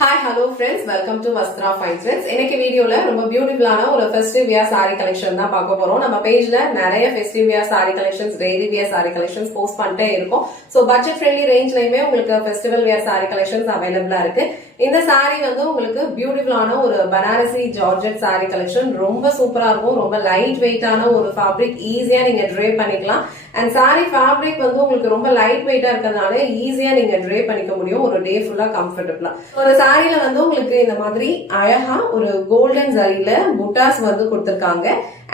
Hi hello friends, welcome to Vastra fine trends. இன்னைக்கு வீடியோல ரொம்ப பியூட்டிஃபுல்லான ஒரு ஃபெஸ்டிவ் வியர் சாரி கலெக்ஷன் தான் பார்க்க போறோம். நம்ம பேஜ்ல நிறைய festive wear sorry collections, daily wear sorry collections post பண்ணிட்டே இருக்கும். ஸோ பட்ஜெட் ஃப்ரெண்ட்லி ரேஞ்ச்லயுமே உங்களுக்கு ஃபெஸ்டிவல் வியர் சாரி கலெக்ஷன்ஸ் அவைலபிளா இருக்கு. இந்த சாரி வந்து உங்களுக்கு பியூட்டிஃபுல்லான ஒரு பனாரசி ஜார்ஜெட் சாரி கலெக்ஷன். ரொம்ப சூப்பரா இருக்கும். ரொம்ப லைட் வெயிட்டான ஒரு ஃபேப்ரிக், ஈஸியா நீங்க ட்ரே பண்ணிக்கலாம். அண்ட் சாரி ஃபேப்ரிக் வந்து உங்களுக்கு ரொம்ப லைட் வெயிட்டா இருக்கிறதுனால ஈஸியா நீங்க ட்ரே பண்ணிக்க முடியும் ஒரு டே ஃபுல்லா கம்ஃபர்டபுளா. ஒரு சாரில வந்து உங்களுக்கு இந்த மாதிரி அழகா ஒரு கோல்டன் ஜரியில புட்டாஸ் வந்து கொடுத்திருக்காங்க.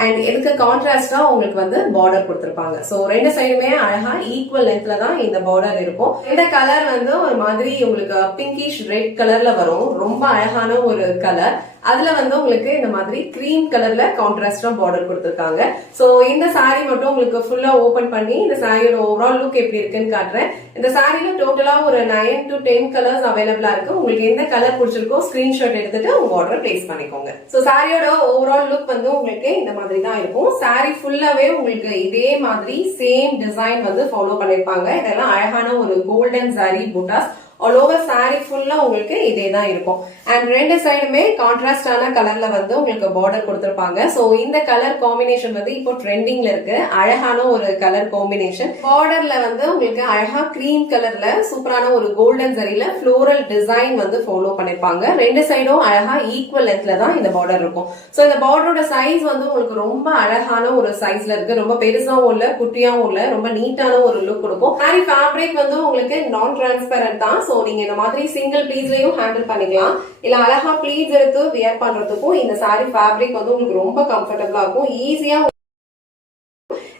அண்ட் இதுக்கு கான்ட்ராஸ்டா உங்களுக்கு வந்து பார்டர் கொடுத்திருப்பாங்க. சோ ரெண்டு சைடுமே அழகா ஈக்குவல் லென்த்ல தான் இந்த பார்டர் இருக்கும். இந்த கலர் வந்து ஒரு மாதிரி உங்களுக்கு பிங்கிஷ் ரெட் கலர்ல வரும். ரொம்ப அழகான ஒரு கலர். அதுல வந்து உங்களுக்கு இந்த மாதிரி கிரீம் கலர்ல கான்ட்ராஸ்டா பார்டர் கொடுத்திருக்காங்க. சோ இந்த சாரி மட்டும் உங்களுக்கு ஃபுல்லா ஓபன் பண்ணி இந்த சாரியோட ஓவரால் லுக் எப்படி இருக்குன்னு காட்டுறேன். இந்த சாரில டோட்டலா ஒரு 9 to 10 கலர்ஸ் அவைலபிளா இருக்கு. உங்களுக்கு எந்த கலர் பிடிச்சிருக்கோ ஸ்கிரீன்ஷாட் எடுத்துட்டு உங்க ஆர்டர் பிளேஸ் பண்ணிக்கோங்க. சோ சாரியோட ஓவரால் லுக் வந்து உங்களுக்கு இந்த மாதிரி தான் இருக்கும். சாரி ஃபுல்லாவே உங்களுக்கு இதே மாதிரி சேம் டிசைன் வந்து ஃபாலோ பண்ணிருப்பாங்க. இதெல்லாம் அழகான ஒரு கோல்டன் சாரி புட்டாஸ். ஆல் ஓவர் சாரி ஃபுல்லா உங்களுக்கு இதே தான் இருக்கும். அண்ட் ரெண்டு சைடுமே கான்ட்ராஸ்டான கலர்ல வந்து உங்களுக்கு பார்டர் கொடுத்திருப்பாங்க. சோ இந்த கலர் காம்பினேஷன் வந்து இப்போ ட்ரெண்டிங்ல இருக்கு. அழகான ஒரு கலர் காம்பினேஷன். பார்டர்ல வந்து உங்களுக்கு அழகா கிரீம் கலர்ல சூப்பரான ஒரு கோல்டன் ஜரியில ஃப்ளோரல் டிசைன் வந்து ஃபாலோ பண்ணிருப்பாங்க. ரெண்டு சைடும் அழகா ஈக்குவல் லென்த்ல தான் இந்த பார்டர் இருக்கும். சோ இந்த பார்டரோட சைஸ் வந்து உங்களுக்கு ரொம்ப அழகான ஒரு சைஸ்ல இருக்கு. ரொம்ப பெருசாவும் இல்ல, குட்டியாவும் இல்ல, ரொம்ப நீட்டான ஒரு லுக் கொடுக்கும். சாரி ஃபேப்ரிக் வந்து உங்களுக்கு நான் டிரான்ஸ்பரண்ட் தான். சோ நீங்க இந்த மாதிரி சிங்கிள் ப்ளீட்ஸ்லயும் ஹேண்டில் பண்ணிக்கலாம். இல்ல அழகா ப்ளீட்ஸ் எடுத்து வியர் பண்றதுக்கும் இந்த சாரி ஃபேப்ரிக் வந்து உங்களுக்கு ரொம்ப கம்ஃபர்டபுளா இருக்கும். ஈஸியா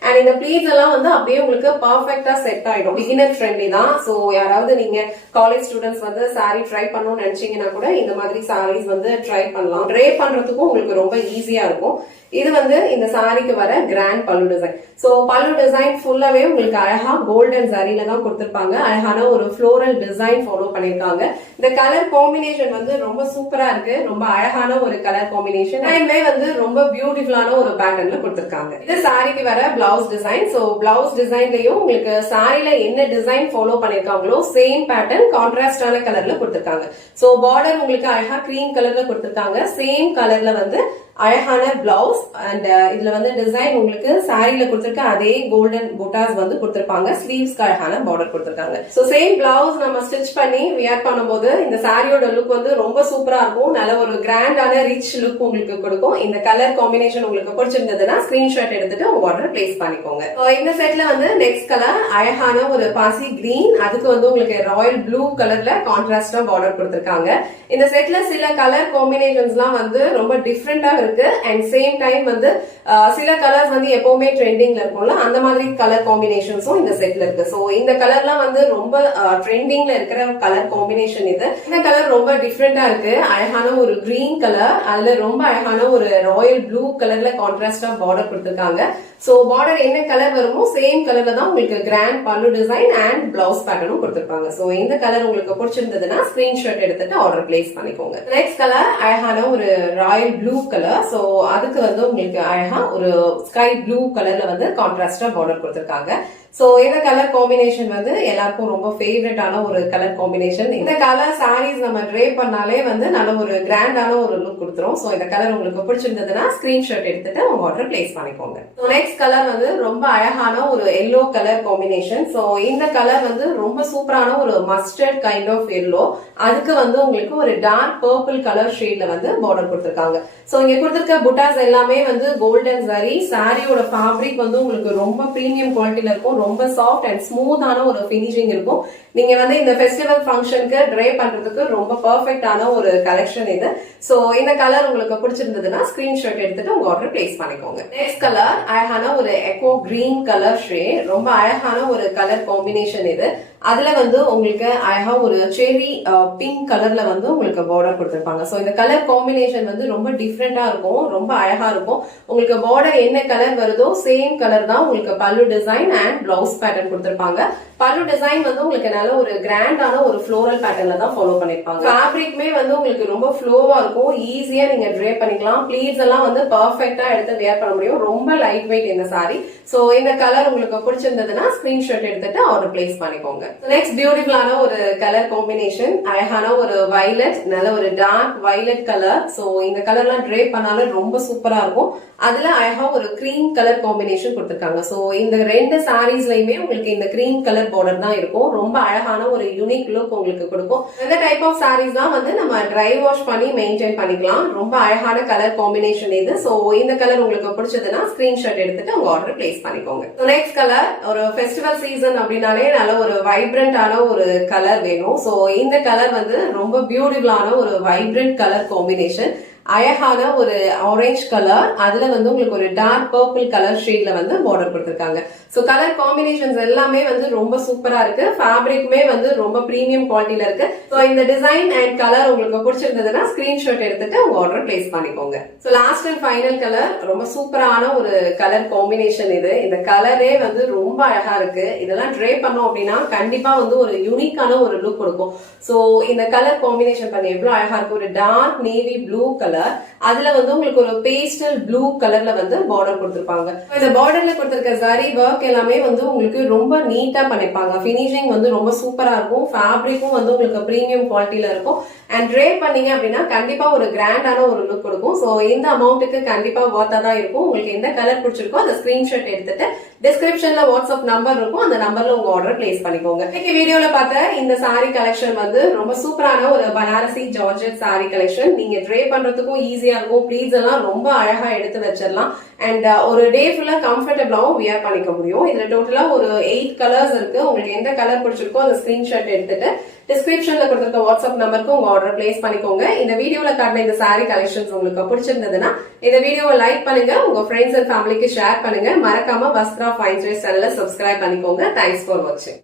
அண்ட் இந்த ப்ளீட்ஸ் எல்லாம் வந்து அப்படியே உங்களுக்கு பர்ஃபெக்டா செட் ஆயிடும். பிகினர் ஃப்ரெண்ட்லி தான். சோ யாராவது நீங்க காலேஜ் ஸ்டூடெண்ட்ஸ் வந்து சாரி ட்ரை பண்ணணும்னு நினைச்சீங்கன்னா கூட இந்த மாதிரி சாரீஸ் வந்து ட்ரை பண்ணலாம். ட்ரே பண்றதுக்கும் உங்களுக்கு ரொம்ப ஈஸியா இருக்கும். இது வந்து இந்த சாரிக்கு வர கிராண்ட் பல்லு டிசைன். சோ பல்லு டிசைன் ஃபுல்லாவே உங்களுக்கு அழகா கோல்டன் சாரியில தான் கொடுத்திருப்பாங்க. அழகான ஒரு ஃப்ளோரல் டிசைன் ஃபாலோ பண்ணிருக்காங்க. இந்த கலர் காம்பினேஷன் வந்து ரொம்ப சூப்பரா இருக்கு. ரொம்ப அழகான ஒரு கலர் காம்பினேஷன். அண்ட் வந்து ரொம்ப பியூட்டிஃபுல்லான ஒரு பேட்டர்ன்ல கொடுத்திருக்காங்க. இது சாரிக்கு வர பிளவுஸ் டிசைன். சோ பிளவுஸ் டிசைன்லயும் உங்களுக்கு சாரில என்ன டிசைன் ஃபாலோ பண்ணிருக்காங்களோ சேம் பேட்டர்ன் கான்ட்ராஸ்டான கலர்ல கொடுத்திருக்காங்க. சோ பார்டர் உங்களுக்கு அழகா கிரீம் கலர்ல கொடுத்திருக்காங்க. சேம் கலர்ல வந்து அழகான பிளவுஸ். அண்ட் இதுல வந்து டிசைன் உங்களுக்கு சாரில கொடுத்திருக்க அதே கோல்டன் புட்டாஸ் வந்து கொடுத்திருப்பாங்க. ஸ்லீவ்ஸ்க்கு அழகான பார்டர் கொடுத்திருக்காங்க. சோ சேம் பிளவுஸ் நம்ம ஸ்டிச் பண்ணி வியர் பண்ணும்போது இந்த சாரியோட லுக் வந்து ரொம்ப சூப்பரா இருக்கும். நல்ல ஒரு கிராண்டான ரிச் லுக் உங்களுக்கு கொடுக்கும். இந்த கலர் காம்பினேஷன் உங்களுக்கு பிடிச்சிருந்ததுன்னா ஸ்கிரீன்ஷாட் எடுத்துட்டு உங்க ஆர்டர் பிளேஸ் பண்ணிக்கோங்க. இந்த செட்ல வந்து நெக்ஸ்ட் கலர் அழகான ஒரு பாசி கிரீன். அதுக்கு வந்து உங்களுக்கு ராயல் ப்ளூ கலர்ல கான்ட்ராஸ்டா பார்டர் கொடுத்திருக்காங்க. இந்த செட்ல சில கலர் காம்பினேஷன்ஸ் எல்லாம் வந்து ரொம்ப டிஃப்ரெண்டா இருக்கு. அண்ட் சேம் டைம் வந்து சில கலர்ஸ் வந்து எப்பவுமே ட்ரெண்டிங்ல இருக்கும்ல, அந்த மாதிரி கலர் காம்பினேஷன்ஸும் இந்த செட்ல இருக்கு. சோ இந்த கலர்லாம் வந்து ரொம்ப ட்ரெண்டிங்ல இருக்கிற கலர் காம்பினேஷன் இது. இந்த கலர் ரொம்ப டிஃப்ரெண்டா இருக்கு. அழகான ஒரு கிரீன் கலர், அதுல ரொம்ப அழகான ஒரு ராயல் ப்ளூ கலர்ல கான்ட்ராஸ்டா பார்டர் கொடுத்திருக்காங்க. சோ பார்டர் என்ன கலர் வருமோ சேம் கலர்ல தான் உங்களுக்கு கிராண்ட் பல்லு டிசைன் அண்ட் பிளவுஸ் பேட்டர்னும் கொடுத்திருப்பாங்க. சோ இந்த கலர் உங்களுக்கு பிடிச்சிருந்ததுன்னா ஸ்கிரீன்ஷாட் எடுத்துட்டு ஆர்டர் பிளேஸ் பண்ணிக்கோங்க. நெக்ஸ்ட் கலர் அழகான ஒரு ராயல் ப்ளூ கலர். சோ அதுக்கு வந்து உங்களுக்கு அழகா ஒரு ஸ்கை ப்ளூ கலர்ல வந்து கான்ட்ராஸ்டா பார்டர் கொடுத்திருக்காங்க. சோ இந்த கலர் காம்பினேஷன் வந்து எல்லாருக்கும் ரொம்ப ஃபேவரட்டான ஒரு கலர் காம்பினேஷன். இந்த கலர் சாரீஸ் நம்ம ட்ரே பண்ணாலே வந்து நல்ல ஒரு கிராண்டான ஒரு லுக் கொடுத்துரும். சோ இந்த கலர் உங்களுக்கு பிடிச்சிருந்ததுன்னா ஸ்கிரீன்ஷாட் எடுத்துட்டு உங்க ஆர்டர் பிளேஸ் பண்ணிக்கோங்க. நெக்ஸ்ட் கலர் வந்து ரொம்ப அழகான ஒரு எல்லோ கலர் காம்பினேஷன். சோ இந்த கலர் வந்து ரொம்ப சூப்பரான ஒரு மஸ்டர்ட் கைண்ட் ஆஃப் எல்லோ. அதுக்கு வந்து உங்களுக்கு ஒரு டார்க் பர்பிள் கலர் ஷேட்ல வந்து பார்டர் கொடுத்திருக்காங்க. சோ இங்க கொடுத்திருக்க புட்டாஸ் எல்லாமே வந்து கோல்டன் சாரி. சாரியோட ஃபேப்ரிக் வந்து உங்களுக்கு ரொம்ப பிரீமியம் குவாலிட்டில இருக்கும். ரொம்ப சாஃப்ட் அண்ட் ஸ்மூத்தான ஒரு பினிஷிங் இருக்கும். நீங்க வந்து இந்த ஃபெஸ்டிவல் ஃபங்க்ஷனுக்கு ட்ரே பண்றதுக்கு ரொம்ப பெர்ஃபெக்ட்டான ஒரு கலெக்ஷன் இது. சோ இந்த கலர் உங்களுக்கு பிடிச்சிருந்ததுன்னா ஸ்கிரீன்ஷாட் எடுத்துட்டு உங்க ஆர்டர் பிளேஸ் பண்ணிக்கோங்க. நெக்ஸ்ட் கலர் அழகான ஒரு எக்கோ கிரீன் கலர் ஷேட். ரொம்ப அழகான ஒரு கலர் காம்பினேஷன் இது. அதுல வந்து உங்களுக்கு அழகா ஒரு செரி பிங்க் கலர்ல வந்து உங்களுக்கு பார்டர் கொடுத்திருப்பாங்க. சோ இந்த கலர் காம்பினேஷன் வந்து ரொம்ப டிஃப்ரெண்டா இருக்கும். ரொம்ப அழகா இருக்கும். உங்களுக்கு பார்டர் என்ன கலர் வருதோ சேம் கலர் தான் உங்களுக்கு பல்லு டிசைன் அண்ட் பிளவுஸ் பேட்டர்ன் கொடுத்திருப்பாங்க. பல்லு டிசைன் வந்து உங்களுக்கு நல்ல ஒரு கிராண்டான ஒரு ஃப்ளோரல் பேட்டர்ன்ல தான் ஃபாலோ பண்ணிருப்பாங்க. ஃபேப்ரிக்மே வந்து உங்களுக்கு ரொம்ப ஃப்ளோவா இருக்கும், ஈஸியா நீங்க ட்ரே பண்ணிக்கலாம். ப்ளீட்ஸ் எல்லாம் வந்து பர்ஃபெக்ட்டா எடுத்து வேர் பண்ண முடியும். ரொம்ப லைட் வெயிட் இந்த சாரி. சோ இந்த கலர் உங்களுக்கு பிடிச்சிருந்ததுன்னா ஸ்கிரீன்ஷாட் எடுத்துட்டு ஆர்டர் பிளேஸ் பண்ணிக்கோங்க. நெக்ஸ்ட் பியூட்டிஃபுல்லான ஒரு கலர் காம்பினேஷன், அழகான ஒரு வயலட், நல்ல ஒரு டார்க் வயலட் கலர். சோ இந்த கலர்லாம் ட்ரே பண்ணாலும் ரொம்ப சூப்பரா இருக்கும். அதுல அழகா ஒரு கிரீம் கலர் காம்பினேஷன் கொடுத்திருக்காங்க. சோ இந்த ரெண்டு சாரீஸ்லயுமே உங்களுக்கு இந்த கிரீம் கலர் பார்டர் தான் இருக்கும். ரொம்ப அழகான ஒரு யூனிக் லுக் உங்களுக்கு கொடுக்கும். இந்த டைப் ஆஃப் சாரீஸ் தான் வந்து நம்ம ட்ரை வாஷ் பண்ணி மெயின்டைன் பண்ணிக்கலாம். ரொம்ப அழகான கலர் காம்பினேஷன் இது. சோ இந்த கலர் உங்களுக்கு பிடிச்சதுன்னா ஸ்கிரீன்ஷாட் எடுத்துட்டு உங்க ஆர்டர் பிளேஸ் பண்ணிக்கோங்க. நெக்ஸ்ட் கலர், ஒரு ஃபெஸ்டிவல் சீசன் அப்படின்னாலே நல்ல ஒரு வைப்ரண்டான ஒரு கலர் வேணும். சோ இந்த கலர் வந்து ரொம்ப பியூட்டிஃபுல்லான ஒரு வைப்ரண்ட் கலர் காம்பினேஷன். அழகான ஒரு ஆரஞ்சு கலர், அதுல வந்து உங்களுக்கு ஒரு டார்க் பர்பிள் கலர் ஷேட்ல வந்து பார்டர் கொடுத்திருக்காங்க. சோ கலர் காம்பினேஷன்ஸ் எல்லாமே வந்து ரொம்ப சூப்பரா இருக்கு. ஃபேப்ரிக்குமே வந்து ரொம்ப பிரீமியம் குவாலிட்டில இருக்கு. சோ இந்த டிசைன் அண்ட் கலர் உங்களுக்கு பிடிச்சிருந்ததுன்னா ஸ்கிரீன்ஷாட் எடுத்துட்டு உங்க ஆர்டர் பிளேஸ் பண்ணிக்கோங்க. So last and final colour, ரொம்ப சூப்பரான ஒரு கலர் காம்பினேஷன் இது. இந்த கலரே வந்து ரொம்ப அழகா இருக்கு. இதெல்லாம் ட்ரே பண்ணோம் அப்படின்னா கண்டிப்பா வந்து ஒரு யூனிக்கான ஒரு லுக் கொடுக்கும். சோ இந்த கலர் காம்பினேஷன் பண்ணி எவ்வளவு அழகா இருக்கு. ஒரு டார்க் நேவி ப்ளூ கலர், அதுல வந்து உங்களுக்கு ஒரு பேஸ்டல் ப்ளூ கலர்ல வந்து பார்டர் கொடுத்திருப்பாங்க. இந்த பார்டர்ல கொடுத்திருக்க சாரி ஒர்க் எல்லாமே வந்து உங்களுக்கு ரொம்ப நீட்டா பண்ணிருப்பாங்க. பினிஷிங் வந்து ரொம்ப சூப்பரா இருக்கும். ஃபேப்ரிக்கும் வந்து உங்களுக்கு பிரீமியம் குவாலிட்டில இருக்கும். அண்ட் ட்ரே பண்ணீங்க அப்படின்னா கண்டிப்பா ஒரு கிராண்டான ஒரு லுக் கொடுக்கும். சோ இந்த அமௌண்ட்டுக்கு கண்டிப்பா வர்த்தா தான் இருக்கும். உங்களுக்கு எந்த கலர் பிடிச்சிருக்கோ அந்த ஸ்கிரீன்ஷாட் எடுத்துட்டு டிஸ்கிரிப்ஷன்ல வாட்ஸ்அப் நம்பர் இருக்கும், அந்த நம்பர்ல உங்க ஆர்டர் பிளேஸ் பண்ணிக்கோங்க. இன்னைக்கு வீடியோல பார்த்த இந்த சாரி கலெக்ஷன் வந்து ரொம்ப சூப்பரான ஒரு பனாரசி ஜார்ஜெட் சாரி கலெக்ஷன். நீங்க ட்ரே பண்றதுக்கும் ஈஸியா இருக்கும். ப்ளீட்ஸ் எல்லாம் ரொம்ப அழகா எடுத்து வச்சிடலாம். அண்ட் ஒரு டே ஃபுல்லா கம்ஃபர்டபுளாவும் வியர் பண்ணிக்க முடியும். இதுல டோட்டலா ஒரு 8 கலர்ஸ் இருக்கு. உங்களுக்கு எந்த கலர் பிடிச்சிருக்கோ அந்த ஸ்கிரீன்ஷாட் எடுத்துட்டு டிஸ்கிரிப்ஷன்ல கொடுத்திருக்க வாட்ஸ்அப் நம்பருக்கு உங்க ஆர்டர் பிளேஸ் பண்ணிக்கோங்க. இந்த வீடியோல காட்டின இந்த சாரி கலெக்ஷன்ஸ் உங்களுக்கு பிடிச்சிருந்ததுன்னா இந்த வீடியோவை லைக் பண்ணுங்க, உங்க ஃப்ரெண்ட்ஸ் அண்ட் ஃபேமிலிக்கு ஷேர் பண்ணுங்க. மறக்காம வஸ்த்ரா ஃபைன் சாரீஸ் சேனலை சப்ஸ்கிரைப் பண்ணிக்கோங்க. தேங்க்ஸ் ஃபார் வாட்சிங்.